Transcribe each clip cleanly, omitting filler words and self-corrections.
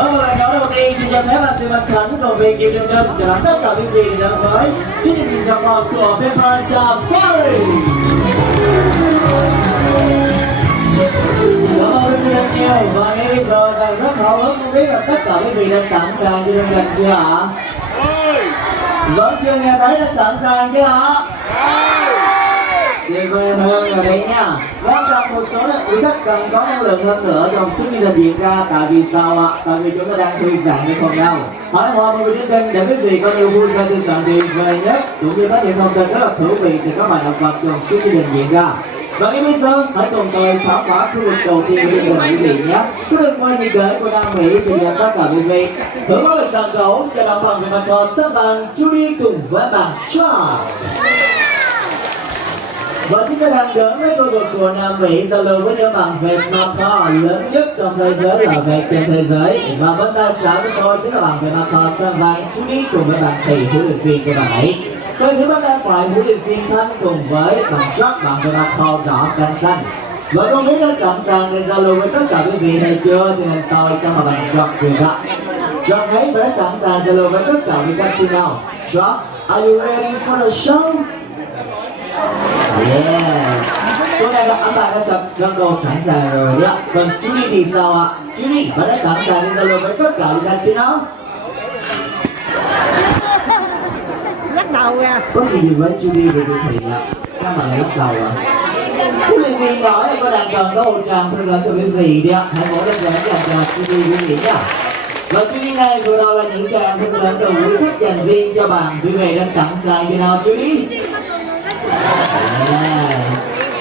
Vâng, và câu đầu tiên xin cho phép là sự mặt khẩn của vị Kiều Đường Nhân chào đón tất cả quý vị đến với chương trình gặp mặt của Pepper Safari. Cảm ơn quý vị rất nhiều và ngay bây giờ thầy rất hào hứng không biết là tất cả quý vị đã sẵn sàng cho chương trình chưa ạ? Vẫn chưa nghe thấy đã sẵn sàng chưa ạ? Tuyệt vời hơn rồi đấy nha. Quan trọng một số quý khách cần có năng lượng hơn nữa trong suốt chương trình diễn ra. Tại vì sao ạ? Tại vì chúng ta đang thư giãn hay không đâu. Hỏi hòa một chương trình để quý vị có nhiều vui chơi thư giãn tuyệt vời nhất, cũng như có những thông tin rất là thú vị từ các bạn động vật trong suốt chương trình diễn ra. Và ngay bây giờ hãy cùng tôi khám phá khu vực đầu tiên của chương trình quý vị nhé. Khu vực ngoài nhiệt đới của Nam Mỹ sẽ dẫn tất cả quý vị thưởng thức sàn gấu cho đồng bằng về mặt cò sân vàng Judy cùng với bạn Charles. Và chúng ta đang đến với khu vực của Nam Mỹ giao lưu với những bạn vẹt Macau lớn nhất trong thế giới là vẹt trên thế giới. Và bên tay trái của tôi chính là bạn vẹt Macau sân vàng Judy cùng với bạn Thị huấn luyện viên của bạn ấy. Bên phía bên tay phải huấn luyện viên Thanh cùng với bạn Jack bạn vẹt Macau đỏ cánh xanh. Và con biết đã sẵn sàng để giao lưu với tất cả quý vị hay chưa, cho nên tôi sẽ mời bạn Jack truyền đạt. Jack ấy đã sẵn sàng giao lưu với tất cả quý khách chưa nào. Jack, are you ready for the show? Yes. Tối nay anh bạn đã sẵn găng đồ sẵn sàng rồi đấy ạ. Còn Judy thì sao ạ? Judy, bạn đã sẵn sàng đi giao lưu với tất cả quý khách chưa nào? Lắc đầu ra. Có gì với Judy về Thị ạ? Sao mà lại lắc đầu ạ? Quý vị nói là có đang cần có một tràng thân lớn từ quý vị đi ạ. Hãy vỗ lên dành cho Judy quý vị nhá. Và Judy này vừa rồi là những tràng thân lớn từ quý khách dành riêng cho bạn. Quý vị đã sẵn sàng chưa nào Judy?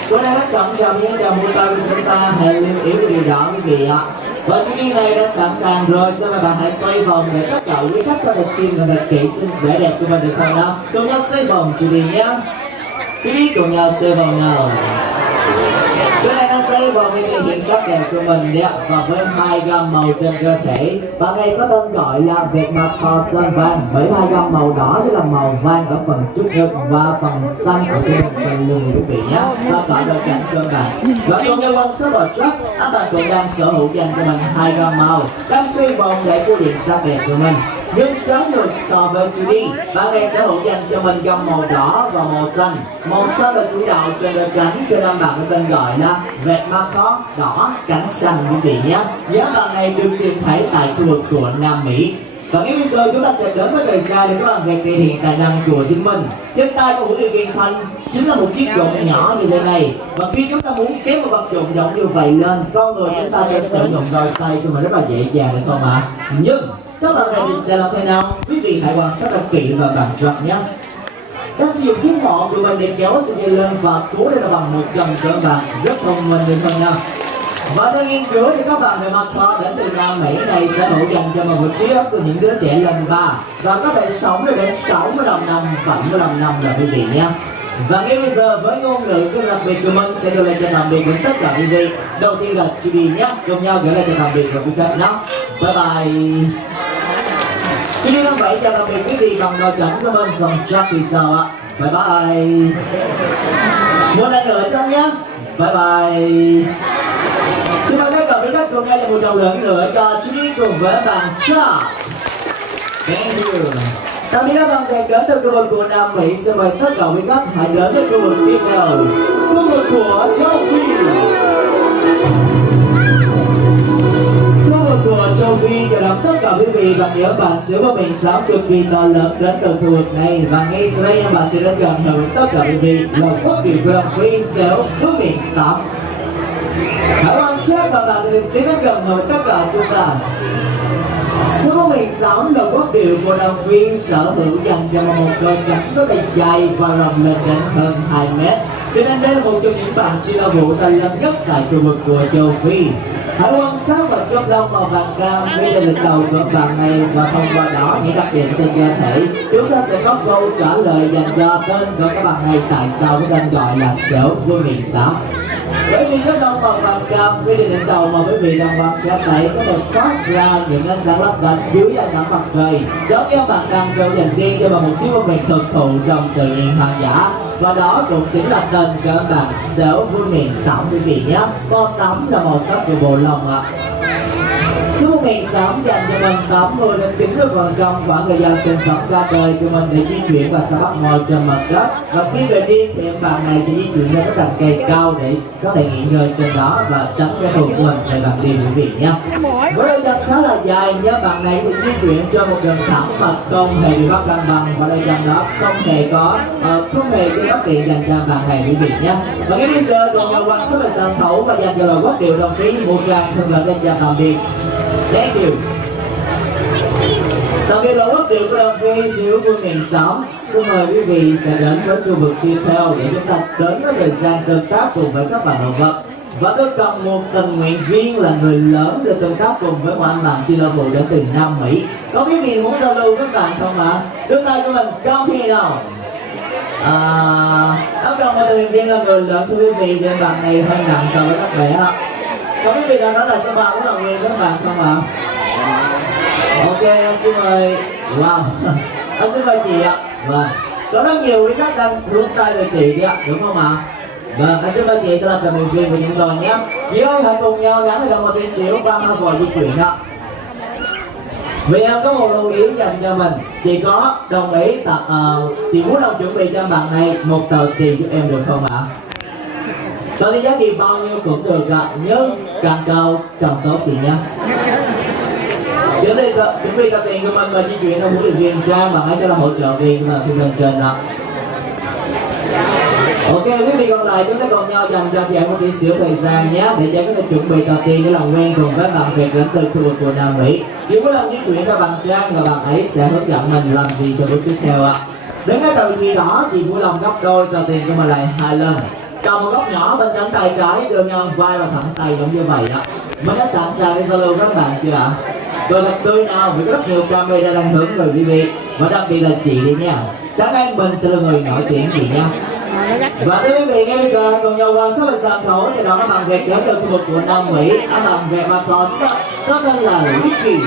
Bữa nay đã sẵn sàng những tràng mũi tay của chúng ta. Hãy lưu ý về điều đó quý vị ạ. Và Judy này đã sẵn sàng rồi, xin mời bạn hãy xoay vòng để tất cả quý khách có thể tìm được đẹp kỹ xinh vẻ đẹp của mình được không nào? Cùng nhau xoay vòng Judy nhé. Judy cùng nhau xoay vòng nào. Bữa nay đang xoay vòng để thể hiện sắc đẹp của mình đấy ạ. Và với 2 gam màu trên cơ thể, bạn này có tên gọi là vẹt Macau sơn vàng, bởi 2 gam màu đỏ tức là màu vàng ở phần trước ngực và phần xanh ở trên phần lưng quý vị nhé. Và cả đôi cánh cơ bản. Và cùng nhau quan sát vào track, anh bạn cũng đang sở hữu dành cho mình 2 gam màu, đang xoay vòng để phủ điện sắc đẹp của mình. Nhưng trái ngược so với Judy, bạn này sở hữu dành cho mình gam màu đỏ và màu xanh. Màu xanh là chủ đạo trên đôi cánh, cho nên bạn có tên gọi là vẹt Macau đỏ cánh xanh quý vị nhé. Giá bạn này được tìm thấy tại khu vực của Nam Mỹ. Và ngay bây giờ chúng ta sẽ đến với thời gian để các bạn thể hiện tài năng của chính mình. Trên tay của huấn luyện viên Thanh chính là một chiếc gọng nhỏ như thế này. Và khi chúng ta muốn kéo một vật dụng giống như vậy lên, con người chúng ta sẽ sử dụng đôi tay của mình rất là dễ dàng đấy con ạ. Nhưng các bạn này sẽ làm thế nào? Quý vị hãy quan sát thật kỹ và bạn chọn nhé. Đang sử dụng chiếc mỏ của mình để kéo sợi dây lên và cố đây là bằng một cầm cơ bạn rất thông minh được không nào? Và đang nghiên cứu thì các bạn về mặt kho đến từ Nam Mỹ này sở hữu dành cho một trí óc của những đứa trẻ lần 3 và có thể sống đến 65 năm, 75 năm là quý vị nhé. Và ngay bây giờ với ngôn ngữ cái đặc biệt của mình sẽ đưa lên cho tạm biệt đến tất cả quý vị. Đầu tiên là Judy nhé, cùng nhau gửi lên cho tạm biệt và quý khách nhé. Bye bye. Judy năm 7 chào tạm biệt quý vị bằng đôi cánh của mình, còn Jack thì sao ạ? Bye bye. Một lần nữa xong nhé. Bye bye. Xin mời tất cả quý khách cùng nghe một tràng lớn nữa cho Judy cùng với bạn Jack. Thank you. Tạm biệt các bạn đến từ khu vực của Nam Mỹ. Xin mời tất cả quý khách hãy đến với khu vực tiếp theo, khu vực của châu Phi. Khu vực của châu Phi chào đón tất cả quý vị bằng những bạn sữa của mình sáo cực kỳ to lớn đến từ khu vực này. Và ngay sau đây bạn sẽ đến gần với tất cả quý vị là quốc kỳ Grand Prix xéo của mình sáo. Hãy quan sát và bạn sẽ tiến đến gần với tất cả chúng ta. Số 16 là quốc điệu của Nam Phi sở hữu dành cho một đôi cánh có bề dài và rộng lên đến hơn 2 mét. Cho nên đây là một trong những bạn chi la vũ tài lớn nhất tại khu vực của châu Phi. Hãy quan sát và chốt lông màu vàng cam phía trên đỉnh đầu của bạn này và thông qua đó những đặc điểm trên cơ thể. Chúng ta sẽ có câu trả lời dành cho tên của các bạn này tại sao cái tên gọi là xẻo vương miền xám. Bởi vì cái lông màu vàng cam phía trên đỉnh đầu mà quý vị đang quan sát thấy có thể phát ra những ánh sáng lấp lánh dưới ánh nắng mặt trời. Đó các bạn đang sở dành riêng cho một chiếc vương miền thực thụ trong tự nhiên hoang dã. Và đó cũng chính là tên của các bạn xẻo vương miền xám quý vị nhé. Màu xám là màu sắc của bộ lông ạ. Số 1006 dành cho mình 80 đến 90% khoảng thời gian sinh sống ra đời của mình để di chuyển và sẽ bắt ngồi trên mặt đất. Và khi về đi thì em bạn này sẽ di chuyển ra các cành cây cao để có thể nghỉ ngơi trên đó và tránh cái thù của mình về bạn đi quý vị nhé. Với đôi chân khá là dài nhớ bạn này thì di chuyển trên một đường thẳng mà không hề bị mất cân bằng và đôi chân đó không hề sẽ bất tiện dành cho bạn này quý vị nhé. Và ngay bây giờ cùng nhau quan sát về sân khấu và dành cho lời quốc điệu đồng chí một tràng thân là lên cho tạm biệt. Thank you. Đầu tiên là quốc điệu của đồng chí Diệu Phương Miền Sống. Xin mời quý vị sẽ đến với khu vực tiếp theo để chúng ta đến với thời gian tương tác cùng với các bạn động vật. Và tôi cần một tình nguyện viên là người lớn để tương tác cùng với một anh bạn chi là phụ đến từ Nam Mỹ. Có quý vị muốn giao lưu với các bạn không ạ? Đưa tay của mình cao khi nào? Em cần một tình nguyện viên là người lớn thưa quý vị, để bạn này hơi nặng so với các bé ạ. Có quý vị nào nói là số 3 cũng là nguyên với bạn không ạ? Ok, em xin mời. Wow, em xin mời chị ạ. Vâng, có rất nhiều quý khách đang rút tay về chị đi ạ, đúng không ạ? Vâng, em xin mời chị sẽ là tình nguyện viên của chúng tôi nhé. Chị ơi, hãy cùng nhau gắn vào một tí xíu pha hoa vòi di chuyển ạ. Vì em có một lưu ý dành cho mình. Chị có đồng ý chị muốn đồng chuẩn bị cho bạn này một tờ tiền giúp em được không ạ? Tờ tiền giá trị bao nhiêu cũng được ạ, nhưng càng cao càng tốt chị nhé. Chuẩn bị tờ tiền của mình và di chuyển theo huấn luyện viên Trang, bạn ấy sẽ là hỗ trợ viên của mình bên trên đó. Ok, quý vị còn lại chúng ta cùng nhau dành cho chị em một tí xíu thời gian nhé, để chị có thể chuẩn bị tờ tiền để làm quen cùng với bạn Việt đến từ khu vực của Nam Mỹ. Chỉ có làm di chuyển cho bạn Trang và bạn ấy sẽ hướng dẫn mình làm gì cho bước tiếp theo ạ. Đến cái đầu vị đó, chị Vũ Long gấp đôi tờ tiền của mình lại 2 lần. Cầm một góc nhỏ bên cánh tay trái, đưa ngang vai và thẳng tay giống như vậy ạ. Mình đã sẵn sàng để giao lưu với các bạn chưa ạ? Tôi thật tươi nào vì có rất nhiều camera đang hướng rồi quý vị, và đặc biệt là chị đi nha. Sáng nay mình sẽ là người nổi tiếng chị nha. Và thưa quý vị, ngay bây giờ cùng nhau quan sát về sân khấu thì đó các bạn Việt đến từ khu vực của Nam Mỹ. Các bạn Việt mà có tên là Ricky.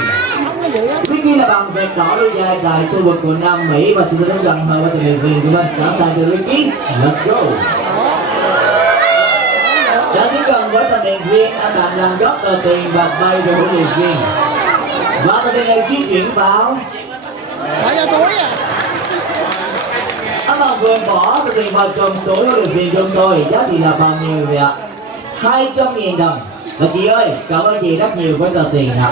Ricky là bạn Việt đỏ đôi dài tại khu vực của Nam Mỹ và xin đến gần hơn với tình nguyện viên của mình. Sẵn sàng từ Ricky, let's go. Đã tiếp cận với tình nguyện viên, anh bạn đang góp tờ tiền và bay về huấn luyện viên. Và tờ tiền này di chuyển vào. Bỏ vô túi à. Anh bạn vừa bỏ tờ tiền vào trong túi huấn luyện viên chúng tôi, giá trị là bao nhiêu vậy ạ? 200.000 đồng. Và chị ơi, cảm ơn chị rất nhiều với tờ tiền ạ.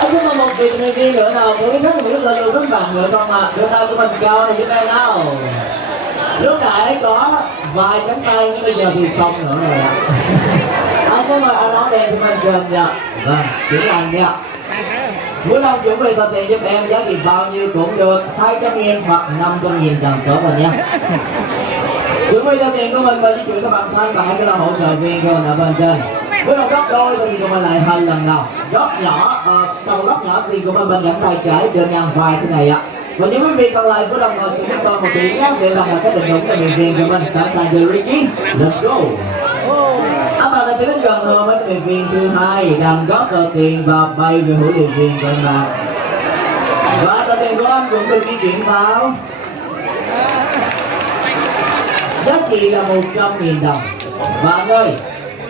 Anh xin mời một vị tình nguyện viên nữa nào, với khách mình có giao lưu với bạn nữa không ạ? Đưa tay của mình cao này giúp em nào. Lúc nãy có vài cánh tay nhưng bây giờ thì không nữa rồi ạ. Anh sẽ mời anh áo đen của mình trên ạ. Vâng, chuyển lành đi ạ. Muốn Long chuẩn bị tờ tiền giúp em, giá trị bao nhiêu cũng được, 200.000 hoặc 500.000 đồng tốt rồi nha. Chuẩn bị tờ tiền của mình và di chuyển các bạn thân, bạn sẽ là hỗ trợ viên của mình ở bên trên. Với một góc đôi tờ tiền của mình lại hơn lần nào. Góc nhỏ, đầu góc nhỏ tiền của mình bên cánh tay trái đưa ngang vai thế này ạ. Và những quý vị còn lại với đồng ngồi xuống giúp tôi một điểm nhé, để bạn xác định đúng cho miền viên của mình. Sẵn sàng từ Ricky, let's go. Anh bạn đã tiến đến gần hơn với miền viên thứ hai, đang góp tờ tiền và bay về huấn luyện viên của anh bạn. Và tờ tiền của anh cũng được di chuyển vào. Giá trị là 100.000 đồng. Và anh ơi,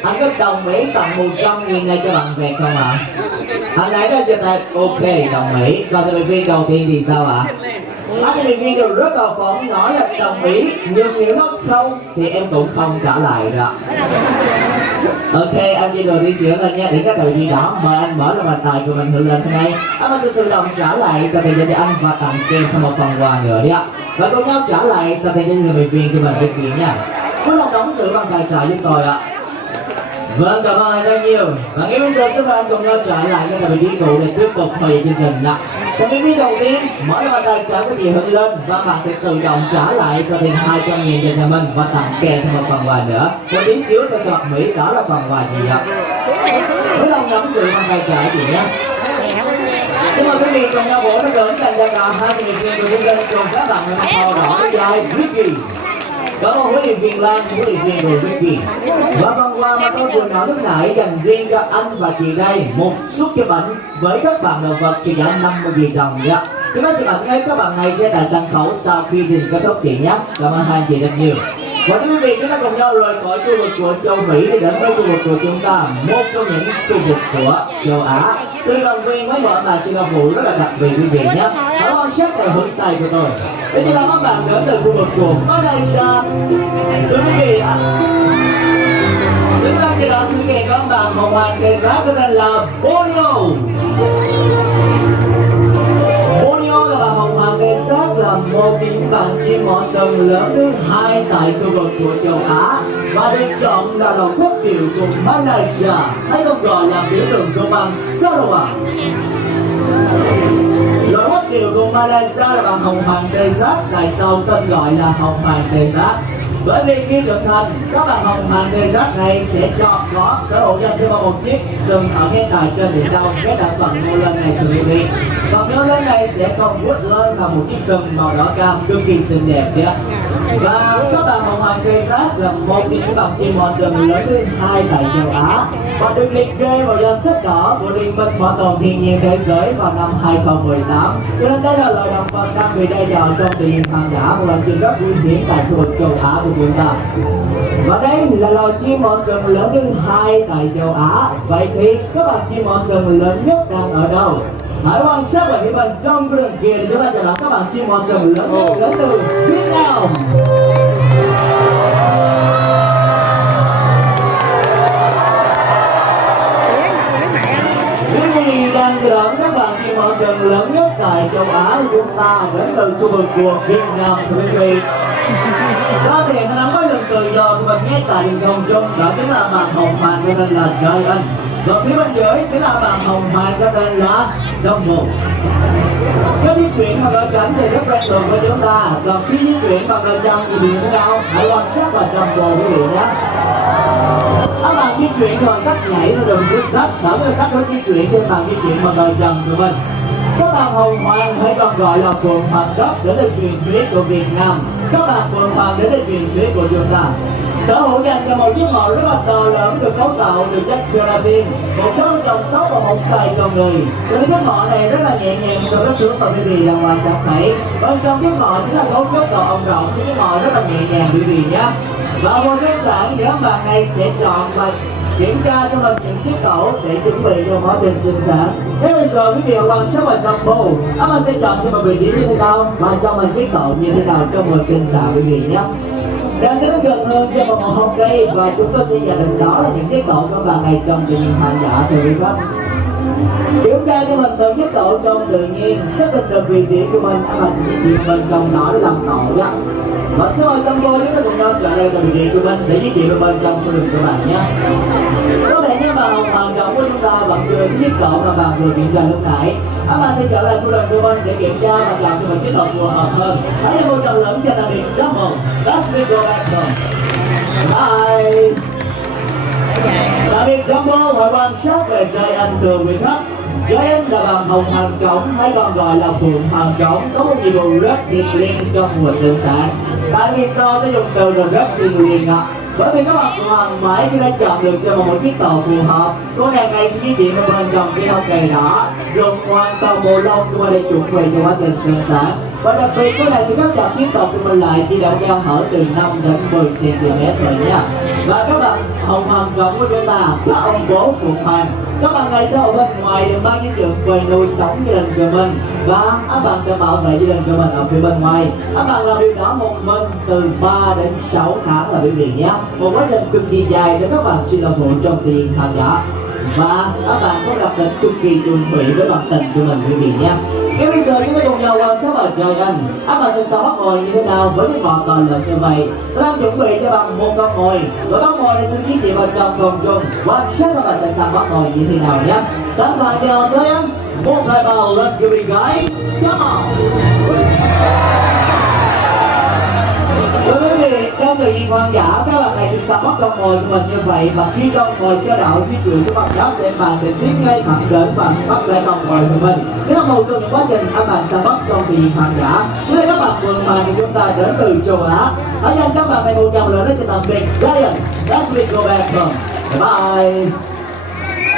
anh có đồng ý tặng 100.000 này cho bạn Việt không ạ? Anh ấy đã giật tay, ok, đồng ý. Còn tình nguyện viên đầu tiên thì sao ạ? Các tình nguyện viên đều rất là phóng nói là đồng ý, nhưng nếu nó không thì em cũng không trả lại rồi. Ok, anh chỉ đồ tí xíu thôi nha, để các tờ gì đó mời anh mở ra bàn tay của mình hưởng lên thế này. Anh sẽ tự động trả lại tờ tiền cho anh và tặng kèm thêm một phần quà nữa đi ạ. Và cùng nhau trả lại tờ tiền cho người nguyện viên của mình được kiện nha. Với lòng đóng sự bằng tài trợ giúp tôi ạ. Vâng, cảm ơn anh rất nhiều. Và ngay bây giờ xin mời anh cùng nhau trở lại cho tờ vị trí cụ để tiếp tục thời chương trình ạ. Trong cái video đầu tiên, mở ra bàn tay trả cái gì hưởng lên và bạn sẽ tự động trả lại tờ tiền 200.000 cho nhà mình và tặng kèm thêm một phần quà nữa. Một tí xíu cho sọt Mỹ, đó là phần quà gì ạ? Với lòng nhắm sự bằng tay trả chị nhé. Xin mời quý vị cùng nhau vỗ tay lớn dành cho cả hai tình nguyện viên của chương trình cùng các bạn người màu đỏ dài Ricky. Cảm ơn huấn luyện viên Lan, huấn luyện viên của Ricky. Và phần quà mà tôi vừa nói lúc nãy dành riêng cho anh và chị đây, một suất chụp ảnh với các bạn động vật trị giá 50.000 đồng nhé. Chúng ta chụp ảnh ngay các bạn này trên tại sân khấu sau khi trình kết thúc chị nhé. Cảm ơn hai anh chị rất nhiều. Và thưa quý vị, chúng ta cùng nhau rời khỏi khu vực của châu Mỹ để đến với khu vực của chúng ta, một trong những khu vực của châu Á. Sự đồng viên với vợ bà chị Ngọc Phụ rất là đặc biệt quý vị nhé. Hãy quan sát tại hướng tay của tôi. Để chúng ta các bạn đến từ khu vực của Malaysia. Thưa quý vị ạ, chúng ta chờ đón sự kiện của ông bà Hồng Hoàng Thế Giác có tên là Borneo. Borneo là bà Hồng Hoàng Thế Giác là một trong những bạn chim mỏ sừng lớn thứ hai tại khu vực của châu Á và được chọn là loài quốc điệu của Malaysia, hay còn gọi là biểu tượng của bang Sarawak. Loài quốc điệu của Malaysia là bà Hồng Hoàng Tê Giác, tại sao tên gọi là Hồng Hoàng Tê Giác? Bởi vì khi trưởng thành, các bạn Hồng Hoàng Tê Giác này sẽ cho có sở hữu danh thêm một chiếc sừng ở ngay tại trên đỉnh đầu, cái đại phần nhô lên này thưa quý vị. Phần nhô lên này sẽ còn vút lên là một chiếc sừng màu đỏ cam cực kỳ xinh đẹp nhé. Và các bạn Hồng Hoàng Tê Giác là một trong những bạn chim mỏ sừng lớn thứ hai tại châu Á và được liệt kê vào danh sách đỏ của Liên minh Bảo tồn Thiên nhiên Thế giới vào năm 2018. Cho nên đây là loài động vật đang bị đe dọa trong tự nhiên hoang dã, một loài chim rất nguy hiểm tại khu vực châu Á của chúng ta. Và đây là loài chim mỏ sừng lớn thứ hai tại châu Á. Vậy thì các bạn chim mỏ sừng lớn nhất đang ở đâu? Hãy quan sát về phía bên trong cái đường kia để chúng ta chờ đón các bạn chim mỏ sừng lớn nhất đến từ Việt Nam. Quý vị đang chờ đón các bạn chim mỏ sừng lớn nhất tại châu Á của chúng ta đến từ khu vực của Việt Nam thưa quý vị. Có thể nó nắm có lần từ giờ của mình nghe tại đường không trung, đó chính là bạn Hồng Hoàng cho nên là Joy Anh. Và phía bên dưới chính là bạn Hồng Hoàng cho nên là Jumbo. Cái di chuyển bằng đôi cánh thì rất quen thuộc với chúng ta, còn khi di chuyển bằng đôi chân thì như thế nào? Hãy quan sát và Jumbo quý vị nhé. Các bạn di chuyển bằng cách nhảy theo đường xích sắt, đó là cách thức di chuyển trên bàn di chuyển bằng đôi chân của mình. Các bạn Hồng Hoàng hay còn gọi là Phượng Hoàng Cấp để được truyền thuyết của Việt Nam. Các bạn Phượng Hoàng để được truyền thuyết của chúng ta. Sở hữu dành cho một chiếc mỏ rất là to lớn được cấu tạo từ chất keratin, một số trồng tóc và một tay con người. Từ chiếc mỏ này rất là nhẹ nhàng so với thứ mà quý vị đang quan sát thấy. Bên trong chiếc mỏ chính là cấu trúc đầu ong rộng, chiếc mỏ rất là nhẹ nhàng quý vị nhé. Và một khách sạn thì các bạn này sẽ chọn và kiểm tra cho mình những chiếc cẩu để chuẩn bị cho quá trình sinh sản. Thế bây giờ quý vị quan sát vào trong bầu, các bạn sẽ chọn cho mình vị trí như thế nào và cho mình chiếc cẩu như thế nào trong một sinh sản quý vị nhé. Đang đến gần hơn cho một hôm cây và chúng tôi sẽ nhận định đó là những chiếc cẩu các bạn này trong tự nhiên hoang dã thưa quý khách. Kiểm tra cho mình từng chiếc cẩu trong tự nhiên, xác định được vị trí của mình, các bạn sẽ di chuyển bên trong đó để làm cẩu nhé. Và sau rồi xong rồi chúng ta cùng nhau trở lại từ vị trí của mình để di chuyển vào bên trong của đường của bạn nhé. Có vẻ như bà Hồng Hoàng trọng của chúng ta vẫn chưa chiếc cẩu mà bạn vừa kiểm tra lúc nãy. Các bạn sẽ trở lại khu đường của mình để kiểm tra và chọn cho mình chiếc cẩu phù hợp hơn. Hãy cho một trận lớn cho tạm biệt Jumbo. Let's go back home. Bye. Tạm biệt Jumbo và quan sát về Joy Anh thưa quý khách. Joy Anh là bạn Hồng Hoàng Trống hay còn gọi là Phượng Hoàng Trống, có một nhiệm vụ rất thiêng liêng trong mùa sinh sản. Tại vì sao tôi dùng từ là rất thiêng liêng ạ? Bởi vì các bạn Phượng Hoàng mãi khi đã chọn được cho một chiếc tàu phù hợp, cô nàng này sẽ di chuyển vào bên trong cái hông cây đỏ, dùng hoàn toàn bộ lông của mình để chuẩn bị cho quá trình sinh sản. Và đặc biệt cô này sẽ cắt chọn chiếc tàu của mình lại chỉ độ cao hở từ 5 đến 10 cm thôi nha. Và các bạn Hồng Hoàng Trống của chúng ta, các ông bố Phượng Hoàng, các bạn này sẽ ở bên ngoài được mang những chuyện về nuôi sống gia đình của mình và các bạn sẽ bảo vệ gia đình của mình ở phía bên ngoài. Các bạn làm điều đó một mình từ 3 đến 6 tháng là quý vị nhé. Một quá trình cực kỳ dài để các bạn chỉ là phụ trong tự nhiên hoang dã. Và các bạn có đặc tính cực kỳ chuẩn bị với bản tình của mình quý vị nhé. Ngay bây giờ chúng ta cùng nhau quan sát vào Joy Anh. Các bạn sẽ sao bắt ngồi như thế nào với những con to lớn như vậy? Tôi đang chuẩn bị cho bạn một con mồi. Và con mồi này sẽ di chuyển vào trong không trung. Quan sát các bạn sẽ sao bắt ngồi như thế nào nhé. Sẵn sàng chào Joy Anh. Một hai vào, let's give it guys. Come on. Quý vị, trong thời gian hoang dã, các bạn này sẽ sắm bắt con mồi của mình như vậy và khi con mồi cho đạo di chuyển xuống mặt đất thì bạn sẽ tiến ngay thẳng đến và bắt lại con mồi của mình. Đây là một trong những quá trình các bạn sắm bắt trong thời gian hoang dã. Như đây các bạn Phượng Hoàng của chúng ta đến từ châu Á. Hãy dành các bạn này một tràng lớn để cho tạm biệt Giant. Let's go back home. Bye bye.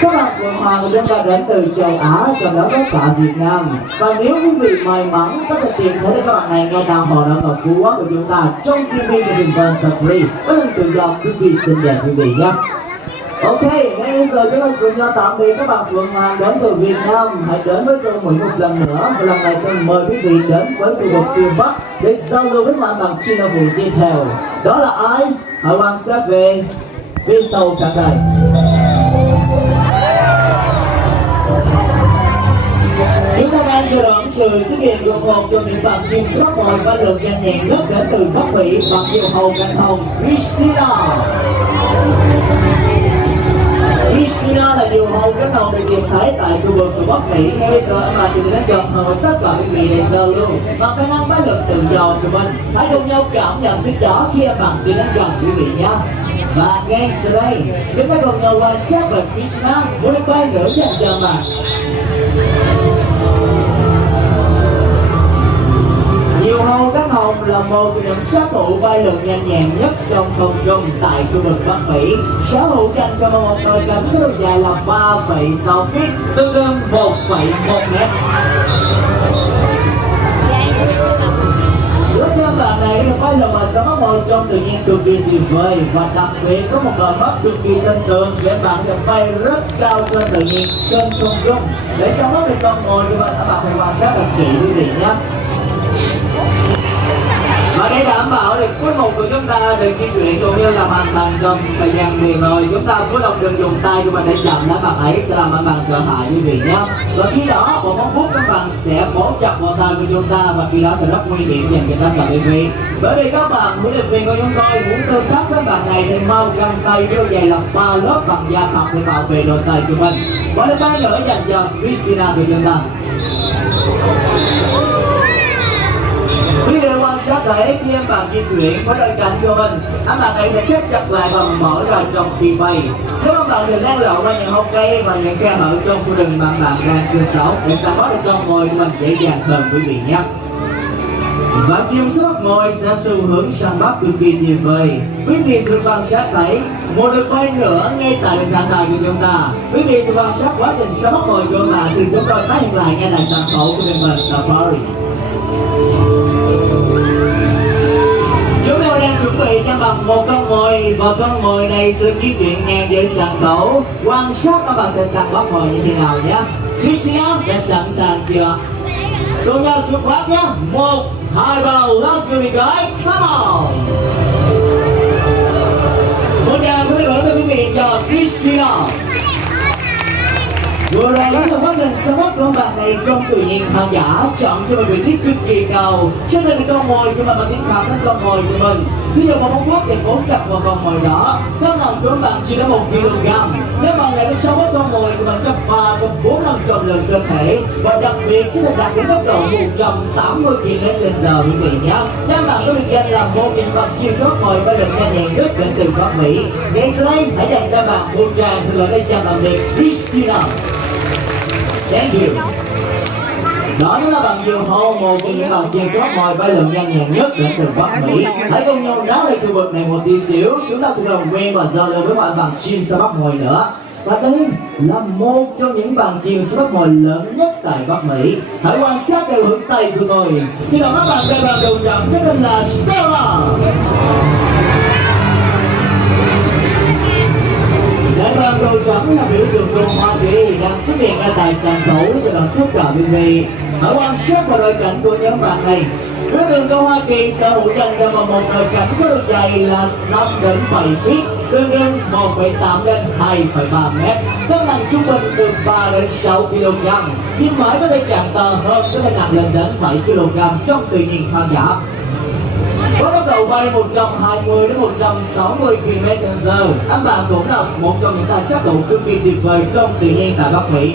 Các bạn Phượng Hoàng của chúng ta đến từ châu Á, trong đó có cả Việt Nam. Và nếu quý vị may mắn có thể tìm thấy các bạn này ngay tại Hồ Đậu Ngọc Phú Quốc của chúng ta trong TV của Bình Vân Safari với hình tự do cực kỳ xinh đẹp quý vị nhé. Ok, ngay bây giờ chúng ta cùng nhau tạm biệt các bạn Phượng Hoàng đến từ Việt Nam. Hãy đến với tôi một lần nữa. Và lần này tôi mời quý vị đến với khu vực phía Bắc để giao lưu với mọi bạn chuyên vụ tiếp theo. Đó là ai? Hãy quan sát về phía sau cả đây. Chúng ta đang chờ đón sự xuất hiện của một trong những bạn chuyên xuất mọi và lượng nhanh nhẹn nhất đến từ Bắc Mỹ bằng diều hầu cánh hồng Christina. Christina là diều hầu cánh hồng được tìm thấy tại khu vực của Bắc Mỹ. Ngay bây giờ mà sẽ đến gần hơn tất cả quý vị để giao lưu bằng khả năng bá lực tự do của mình. Hãy cùng nhau cảm nhận sức đó khi bạn đi đến gần quý vị nhé. Và ngay sau đây chúng ta cùng nhau quan sát về Christina một đôi bay nữa dành cho bạn. Diều hầu cánh hồng là một trong những sát thủ bay lượn nhanh nhẹn nhất trong không trung tại khu vực Bắc Mỹ. Sở hữu cánh cho một đôi cánh có độ dài là 3,6 feet, tương đương 1,1 mét. Đối với bạn này được bay lượn mà sẽ có một trong tự nhiên cực kỳ tuyệt vời và đặc biệt có một đôi mắt cực kỳ tinh tường để bạn được bay rất cao trên tự nhiên trên không trung. Để sau đó được con ngồi như vậy, các bạn phải quan sát thật kỹ quý vị nhé. Và để đảm bảo được cuối mục của chúng ta được di chuyển cũng như là hoàn thành trong thời gian liền rồi, chúng ta cuối lòng đừng dùng tay của mình để chạm lá bạn ấy sẽ làm bạn sợ hãi quý vị nhé. Và khi đó một móng vuốt các bạn sẽ bó chặt vào tay của chúng ta và khi đó sẽ rất nguy hiểm dành cho tất cả quý vị. Bởi vì các bạn huấn luyện viên của chúng tôi muốn tương tác với bạn này thì mau găng tay đôi giày làm 3 lớp bằng da thật để bảo vệ đôi tay của mình. Và lên tay nữa dành cho Christina của chúng ta. Quý vị quan sát thấy khi em bạn di chuyển với đôi cánh của mình, anh bạn ấy sẽ khép chặt lại và mở ra trong khi bay. Nếu các bạn đừng len lỏi qua những hốc cây và những khe hở trong khu rừng mà bạn đang sinh sống để sẽ có được con mồi của mình dễ dàng hơn quý vị nhé. Và kiểm soát mồi sẽ xu hướng sang bắc cực kỳ tuyệt vời. Quý vị sẽ quan sát thấy một đôi bay nữa ngay tại đường khán đài của chúng ta. quý vị sẽ quan sát quá trình sắm mồi của bạn thì chúng tôi tái hiện lại ngay tại sân khấu của Bình Vân Safari. Chúng tôi đang chuẩn bị cho bạn một con mồi và con mồi này sẽ di chuyển ngang với sân khấu. Quan sát các bạn sẽ săn bắt mồi như thế nào nhé. Christian đã sẵn sàng chưa? Cùng nhau xuất phát nhé. 1, 2, 3, let's go guys, come on. Một tràng pháo nổ cho quý vị cho Christina. Vừa rồi là quá trình săn bắt của bạn này trong tự nhiên hoang dã, chọn cho một vị trí cực kỳ cao. Cho nên con mồi của mình mà tiến khám đến con mồi của mình. Ví dụ một móng vuốt để phóng chặt vào con mồi đó, cân nặng của bạn chỉ đến 1 kg. Nếu bạn lại có săn bắt con mồi của mình gấp 3 gấp 4 lần trọng lượng cơ thể và đặc biệt có thể đạt đến tốc độ 180 km/h quý vị nhé. Nếu bạn có biệt danh là một nhân vật chiêu soát mồi với lượng nhanh nhẹn nhất đến từ Bắc Mỹ. Ngay sau đây hãy dành cho bạn một tràng thử đây cho bạn biệt Christina. Thank you. Đó chính là bằng diều hâu, một trong những bằng chiên soát mồi bay lượn nhanh nhẹn nhất đến từ Bắc Mỹ. Hãy cùng nhau đá lên khu vực này một tí xíu, chúng ta sẽ đồng quen và giao lưu với mọi bằng chiên soát bắt mồi nữa. Và đây là một trong những bằng chiên soát bắt mồi lớn nhất tại Bắc Mỹ. Hãy quan sát theo hướng tay của tôi. Khi đó các bạn đây vào đầu trận, cái tên là Stella. Đại bàng đầu trắng là biểu tượng của Hoa Kỳ đang xuất hiện ở tại sân khấu cho đón tất cả quý vị. Hãy quan sát vào đôi cánh của nhóm bạn này. Biểu tượng của Hoa Kỳ sở hữu dành cho một đôi cánh có độ dài là 5 đến 7 feet, tương đương 1,8 đến 2,3 mét. Cân nặng trung bình từ 3 đến 6 kg. Chiếc máy có thể chạm to hơn, có thể nặng lên đến 7 kg trong tự nhiên hoang dã. Với tốc độ bay 120 đến 160 km/h, anh bạn cũng là một trong những tài sát thủ cực kỳ tuyệt vời trong tự nhiên tại Bắc Mỹ.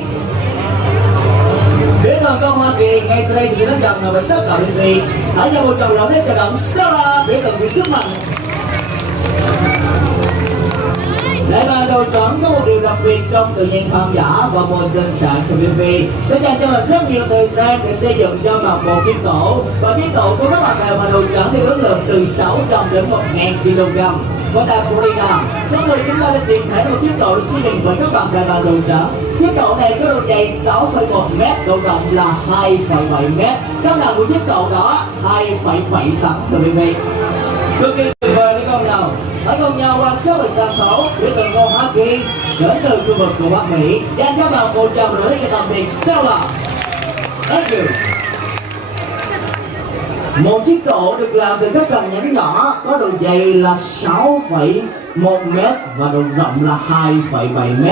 Đến từ con Hoa Kỳ, ngay sau đây sẽ đến gần với tất cả quý vị. Hãy cho một tràng rộng lên chào đón Stella, biểu tượng của sức mạnh. Đại bàng đầu trắng có một điều đặc biệt trong tự nhiên hoang dã và mùa sinh sản của quý vị sẽ dành cho mình rất nhiều thời gian để xây dựng cho mình một chiếc tổ, và chiếc tổ của các bạn đại bàng đầu trắng thì ước lượng từ 600 đến 1.000 kg. Và tại Florida, số người chúng ta đã tìm thấy một chiếc cầu được xây dựng bởi các bạn đại bàng đồ trắng. Chiếc cầu này có độ dày 6,1 m, độ rộng là 2,7 m. Cân nặng của chiếc cầu đó 2,7 tấn thưa quý vị. Cực kỳ tuyệt vời đấy con nào. Hãy cùng nhau quan sát về sân khấu với từng con hát ghi đến từ khu vực của Bắc Mỹ. Dành cho bạn 150 cho tạm biệt Stella. Thank you. Một chiếc cổ được làm từ các cần nhánh nhỏ, có độ dày là 6,1 m và độ rộng là 2,7 m.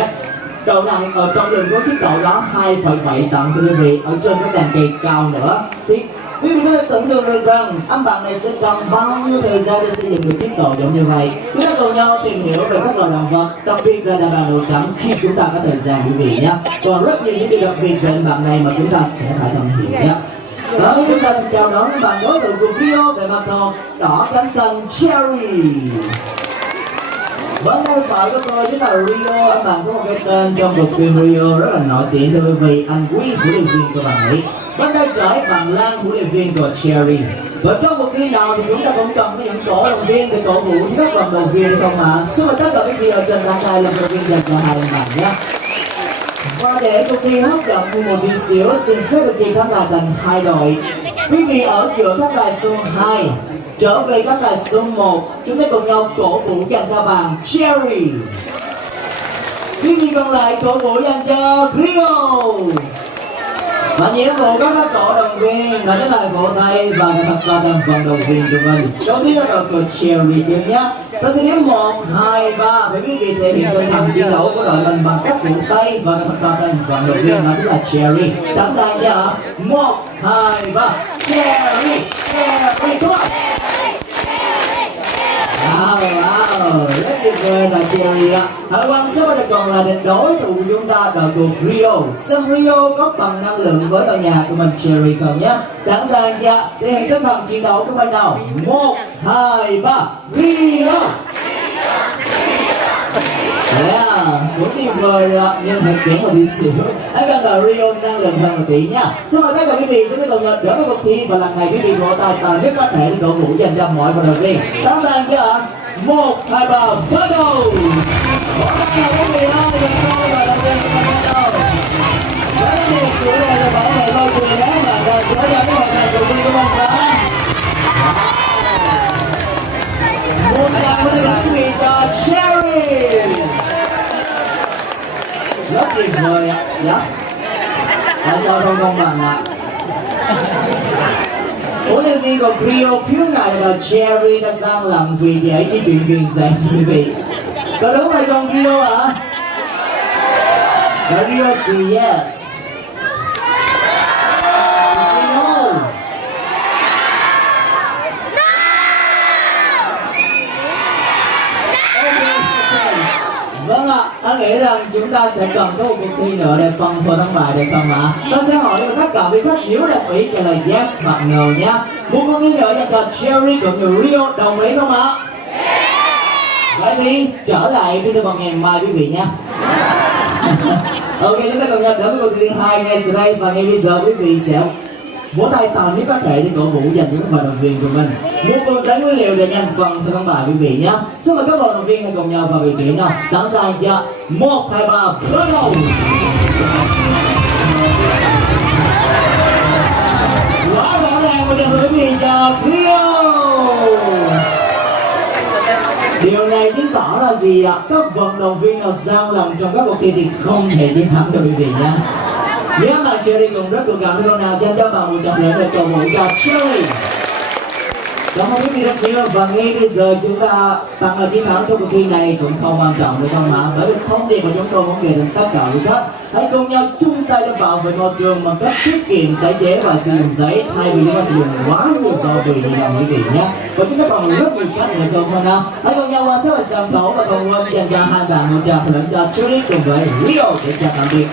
Độ nặng ở trong đường của chiếc cổ đó 2,7 tấn thưa quý vị. Ở trên cái đàn cây cao nữa thì quý vị có thể tưởng tượng được rằng anh bạn này sẽ cần bao nhiêu thời gian để xây dựng được chiếc cổ giống như vậy. Chúng ta cùng nhau tìm hiểu về các loài động vật, đặc biệt là đàn bà đồ trắng khi chúng ta có thời gian quý vị nhé. Còn rất nhiều những điều đặc biệt về anh bạn này mà chúng ta sẽ phải tham hiểu nhé. Đó, chúng ta xin chào đón các bạn đối tượng của Rio về mặt cầu đỏ cánh xanh Cherry. Vẫn đây phải của tôi chính là Rio. Anh bạn có một cái tên trong bộ phim Rio rất là nổi tiếng thưa quý vị, anh Quý huấn luyện viên của bạn ấy. Vẫn đây trở bằng Lan huấn luyện viên của Cherry. Và trong cuộc thi nào thì chúng ta cũng cần có những cổ động viên để cổ vũ cho các vận động viên không ạ? Xin mời tất cả các vị ở trên khán đài làm động viên dành cho hai bạn nhé. Và để cuộc thi hấp dẫn như một tí xíu, xin phép được chia khán đài thành hai đội. Quý vị ở giữa khán đài số 2 trở về khán đài số 1, chúng ta cùng nhau cổ vũ dành cho bạn Cherry. Quý vị còn lại cổ vũ dành cho Rio. Và nhiệm vụ các cổ động viên là cái lời vỗ tay và thật to đồng vận động viên của mình. Đầu tiên là đội của Cherry trước nhé. Tôi sẽ đếm 1, 2, 3 để quý vị thể hiện tinh thần chiến đấu của đội mình bằng cách vỗ tay và thật to đồng vận động viên đó chính là Cherry. Sẵn sàng chưa? 1, 2, 3. Cherry, Cherry, come on. Wow, rất tuyệt vời là Cherry ạ. Hãy quan sát và còn là địch đối thủ của chúng ta đội của Rio. Sân Rio có bằng năng lượng với đội nhà của mình Cherry còn nhé. Sẵn sàng chưa? Thể hiện tinh thần chiến đấu của mình nào. 1, 2, 3. Rio. Cũng tuyệt vời rồi nhưng thật kém một tí xíu. Hãy cần là Rio năng lượng hơn một tí nha. Xin mời tất cả quý vị chúng ta cùng nhau đỡ với cuộc thi và lần này quý vị vỗ tay toàn nhất có thể cổ vũ dành cho mọi vận động viên. Sẵn sàng chưa ạ? 1, 2, 3, bắt đầu. Vỗ tay nào quý vị ơi, để coi vận động viên của mình bắt đầu. Rất nhiều chủ đề là bảo vệ môi trường đó mà ra chữa cho các bạn vận động viên của mình đó. Một lần nữa quý vị cho Cherry. Rất tuyệt vời ạ. Dạ. Tại sao không công bằng ạ? Huấn luyện viên của Rio khiếu nại là Cherry đã sang làm việc gì ấy với chuyện viên dành quý vị. Có đúng hay không Rio ạ? Và Rio thì yes. Vâng ạ, anh nghĩ rằng chúng ta sẽ cần có một cuộc thi nữa để phân phối thắng bại được không ạ? Tôi sẽ hỏi với tất cả quý khách nếu đồng ý trả lời yes hoặc no nhé. Một cuộc thi nữa dành cho Cherry cũng như Rio, đồng ý không ạ? Vậy thì trở lại chương trình vào ngày mai quý vị nhé. Ok, chúng ta cùng nhau đến với cuộc thi thứ 2 ngay sau đây và ngay bây giờ quý vị sẽ vỗ tay to nhất có thể để cổ vũ dành cho các vận động viên của mình. Một cuộn giấy nguyên liệu để nhanh phần theo thắng bại quý vị nhé. Xin mời các vận động viên hãy cùng nhau vào vị trí nào. Sẵn sàng chưa? 1, 2, 3, bắt đầu. Quá rõ ràng và đồng quý vị cho Rio. Điều này chứng tỏ là gì ạ? Các vận động viên nào gian lận trong các cuộc thi thì không thể chiến thắng được quý vị nhé. Nếu mà Cherry cũng rất cố gắng không nào dành cho bạn 100 lượt để cầu vũ cho Cherry. Cảm ơn quý vị rất nhiều và ngay bây giờ chúng ta tặng là chiến thắng trong cuộc thi này cũng không quan trọng được không ạ? Bởi vì thông điệp mà chúng tôi muốn gửi đến tất cả quý khách, hãy cùng nhau chung tay để bảo vệ môi trường bằng cách tiết kiệm tái chế và sử dụng giấy thay vì chúng ta sử dụng quá nhiều bao bì như nào quý vị nhé. Và chúng ta còn rất nhiều cách nữa không nào? Hãy cùng nhau quan sát về sân khấu và cùng quên dành cho hai bạn 100 lượt cho Cherry cùng với Rio để chào tạm biệt.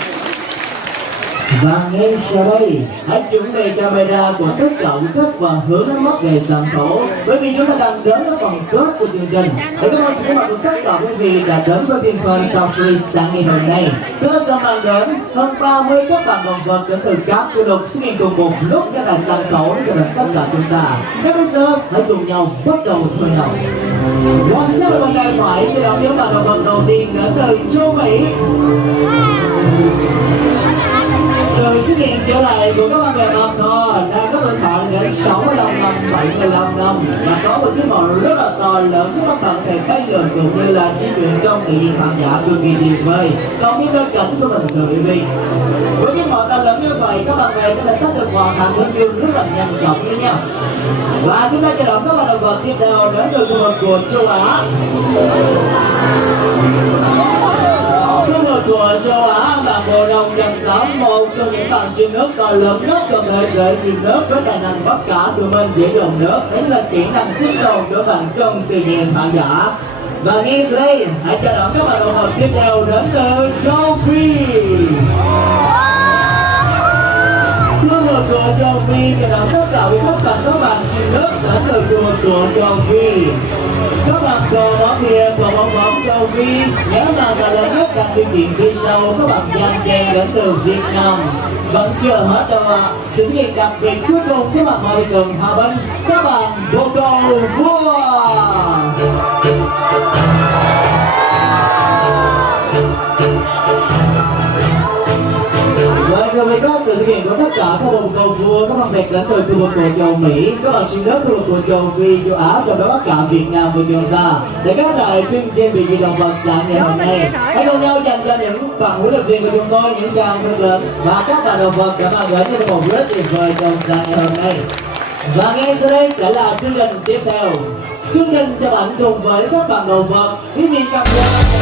Và ngay sau đây, hãy chuẩn bị camera của tất cả quý khách và hướng ánh mắt về sân khấu. Bởi vì chúng ta đang đến với phần kết của chương trình. Để cảm ơn sự có mặt của tất cả quý vị đã đến với Vinpearl Safari sáng ngày hôm nay. Chúng ta sẽ mang đến hơn 30 các bạn động vật đến từ các châu lục xuất hiện cùng một lúc ra tại sân khấu cho tất cả chúng ta. Ngay bây giờ, hãy cùng nhau bắt đầu thôi nào. Quan sát bên tay phải thì đọc dấu màn động vật đầu tiên đến từ châu Mỹ. Sự xuất hiện trở lại của các bạn bè mập thò đang có tuổi thọ đến 65 năm, 75 năm và có một cái màu rất là to lớn của các bạn thể bay lượn cũng như là di chuyển trong tự nhiên hoang dã cực kỳ tuyệt vời. Còn những cái cảnh của mình thưa quý vị, với những màu to lớn như vậy các bạn bè có thể bắt được hoàn thành hướng dương rất là nhanh chóng đấy nha. Và chúng ta chờ đón các bạn động vật tiếp theo đến từ khu vực của châu Á. Khu vực của châu Á là bộ rồng dòng sóng, một trong những bạn chim nước to lớn nhất trong thế giới chim nước với tài năng bắt cá của mình giữa dòng nước. Đấy là kỹ năng sinh tồn của bạn trong tự nhiên hoang dã. Và ngay sau đây hãy chào đón các bạn động vật tiếp theo đến từ châu Phi. Khu vực của châu Phi chào đón tất cả các bạn chim nước đến từ khu vực của châu Phi. Các bạn cầu bóng kia cầu bóng châu Phi, nhớ mà là lớn nhất đang di chuyển phía sau các bạn Giang Sen đến từ Việt Nam. Vẫn chưa hết đâu ạ. Sự kiện đặc biệt cuối cùng các bạn mời cùng Hà Binh, các bạn bồ câu vua. Rồi mình có sự thực hiện của tất cả các vùng cầu vua, các bạn đẹp đến từ khu vực của châu Mỹ, các bạn chim đất khu vực của châu Phi, châu Á, trong đó có cả Việt Nam của chúng ta. Để các đại chương trình bị động vật sáng ngày hôm nay, hãy cùng nhau dành cho những bạn huấn luyện viên của chúng tôi những tràng thật lớn và các bạn động vật đã mang đến cho một rất tuyệt vời trong sáng ngày hôm nay. Và ngay sau đây sẽ là chương trình tiếp theo. Chương trình cho bạn cùng với các bạn động vật, quý vị cảm nhận